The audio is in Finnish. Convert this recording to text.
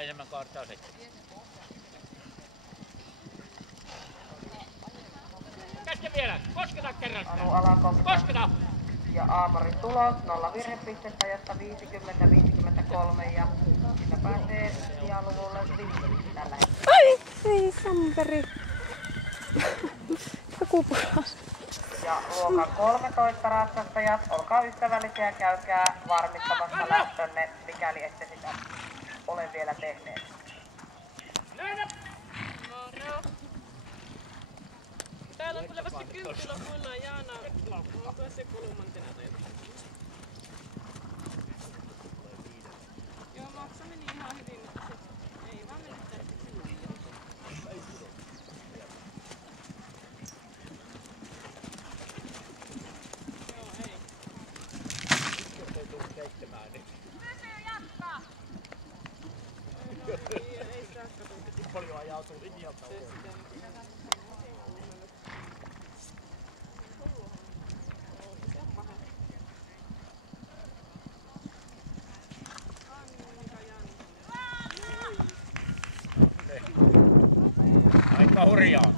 enemmän kaartaa sitten. Käske vielä! Kosketa kerran! Anu Alakotka Kosketa! ja Aamari tulos 0 virhepistettä, josta 50-53 ja siinä pääsee sijaluvulle 5 tällä hetkellä. Ai, ei Samperi. Joku pulas. Ja luokan 13 ratsastajat, olkaa ystävällisiä, käykää varmistamassa lähtönne, mikäli ette sitä ole vielä tehneet. Täällä on kyllä vasta kymppilopuilla Jaana. Onko se kolmantena tai jotain? Joo, maksa meni ihan hyvin, mutta se ei vaan mene tästä sinulle. Joo, ei. Ei sitä katsota. Paljon ajautuu linjalta. Aika hurjaa.